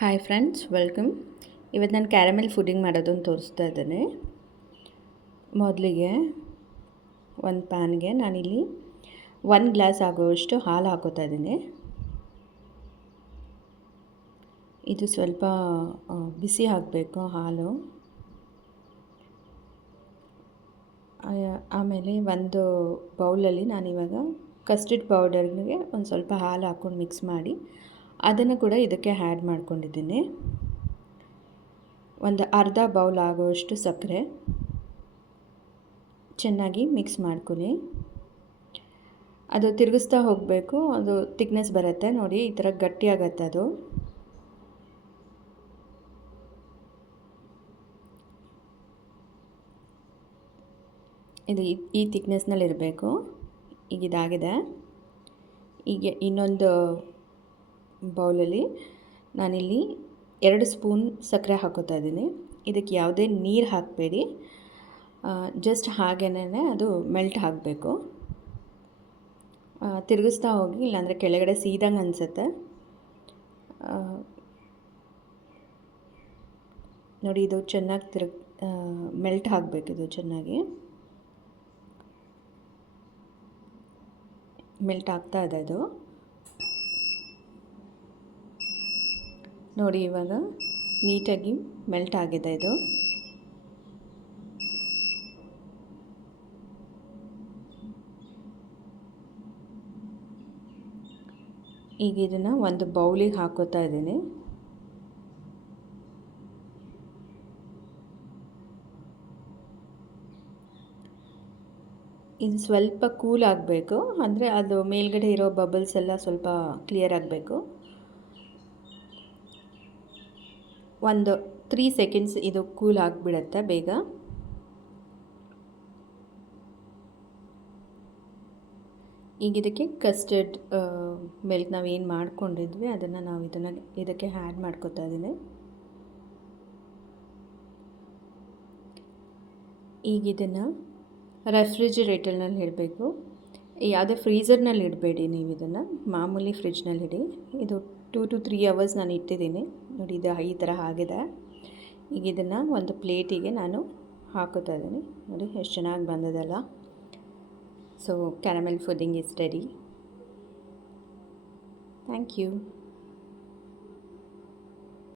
Hi friends, welcome. ಇವತ್ತು ನಾನು caramel pudding ಮಾಡೋದನ್ನು ತೋರಿಸ್ತಾ ಇದ್ದೇನೆ. ಮೊದಲಿಗೆ ಒಂದು ಪ್ಯಾನ್ಗೆ ನಾನಿಲ್ಲಿ 1 ಗ್ಲಾಸ್ ಆಗುವಷ್ಟು ಹಾಲು ಹಾಕೋತಾ ಇದ್ದೀನಿ. ಇದು ಸ್ವಲ್ಪ ಬಿಸಿ ಆಗಬೇಕು ಹಾಲು. ಆಮೇಲೆ ಒಂದು ಬೌಲಲ್ಲಿ ನಾನಿವಾಗ ಕಸ್ಟರ್ಡ್ ಪೌಡರ್ಗೆ ಒಂದು ಸ್ವಲ್ಪ ಹಾಲು ಹಾಕ್ಕೊಂಡು ಮಿಕ್ಸ್ ಮಾಡಿ ಅದನ್ನು ಕೂಡ ಇದಕ್ಕೆ ಆ್ಯಡ್ ಮಾಡ್ಕೊಂಡಿದ್ದೀನಿ. ಒಂದು ಅರ್ಧ ಬೌಲ್ ಆಗುವಷ್ಟು ಸಕ್ಕರೆ ಚೆನ್ನಾಗಿ ಮಿಕ್ಸ್ ಮಾಡ್ಕೊಳ್ಳಿ. ಅದು ತಿರುಗಿಸ್ತಾ ಹೋಗಬೇಕು. ಅದು ತಿಕ್ನೆಸ್ ಬರುತ್ತೆ ನೋಡಿ, ಈ ಥರ ಗಟ್ಟಿಯಾಗತ್ತೆ. ಅದು ಇದು ಈ ತಿಕ್ನೆಸ್ನಲ್ಲಿ ಇರಬೇಕು. ಈಗ ಇದಾಗಿದೆ. ಈಗ ಇನ್ನೊಂದು ಬೌಲಲ್ಲಿ ನಾನಿಲ್ಲಿ 2 ಸ್ಪೂನ್ ಸಕ್ಕರೆ ಹಾಕೋತಾ ಇದ್ದೀನಿ. ಇದಕ್ಕೆ ಯಾವುದೇ ನೀರು ಹಾಕಬೇಡಿ, ಜಸ್ಟ್ ಹಾಗೇನೇ ಅದು ಮೆಲ್ಟ್ ಆಗಬೇಕು. ತಿರುಗಿಸ್ತಾ ಹೋಗಿ, ಇಲ್ಲಾಂದರೆ ಕೆಳಗಡೆ ಸೀದಂಗೆ ಅನಿಸುತ್ತೆ. ನೋಡಿ, ಇದು ಚೆನ್ನಾಗಿ ಮೆಲ್ಟ್ ಆಗಬೇಕು. ಇದು ಚೆನ್ನಾಗಿ ಮೆಲ್ಟ್ ಆಗ್ತಾ ಇದೆ. ಅದು ನೋಡಿ, ಇವಾಗ ನೀಟಾಗಿ ಮೆಲ್ಟ್ ಆಗಿದೆ. ಇದು ಈಗ ಇದನ್ನು ಒಂದು ಬೌಲಿಗೆ ಹಾಕೋತಾ ಇದ್ದೀನಿ. ಇದು ಸ್ವಲ್ಪ ಕೂಲ್ ಆಗಬೇಕು, ಅಂದರೆ ಅದು ಮೇಲ್ಗಡೆ ಇರೋ ಬಬಲ್ಸ್ ಎಲ್ಲ ಸ್ವಲ್ಪ ಕ್ಲಿಯರ್ ಆಗಬೇಕು. ಒಂದು 3 ಸೆಕೆಂಡ್ಸ್ ಇದು ಕೂಲ್ ಆಗಿಬಿಡತ್ತೆ ಬೇಗ. ಈಗ ಇದಕ್ಕೆ ಕಸ್ಟರ್ಡ್ ಮಿಲ್ಕ್ ನಾವೇನು ಮಾಡ್ಕೊಂಡಿದ್ವಿ ಅದನ್ನು ನಾವು ಇದಕ್ಕೆ ಆ್ಯಡ್ ಮಾಡ್ಕೊತಾ ಇದ್ದೀನಿ. ಈಗ ಇದನ್ನು ರೆಫ್ರಿಜಿರೇಟರ್ನಲ್ಲಿ ಇಡಬೇಕು. ಯಾವುದೇ ಫ್ರೀಝರ್ನಲ್ಲಿ ಇಡಬೇಡಿ ನೀವು. ಇದನ್ನು ಮಾಮೂಲಿ ಫ್ರಿಡ್ಜ್ನಲ್ಲಿ ಇಡಿ. ಇದು 2 to 3 hours ನಾನು ಇಟ್ಟಿದ್ದೀನಿ. ನೋಡಿ, ಇದು ಈ ಥರ ಆಗಿದೆ. ಈಗ ಇದನ್ನು ಒಂದು ಪ್ಲೇಟಿಗೆ ನಾನು ಹಾಕೋತಾ ಇದ್ದೀನಿ. ನೋಡಿ ಎಷ್ಟು ಚೆನ್ನಾಗಿ ಬಂದದಲ್ಲ. So caramel pudding is ready. Thank you.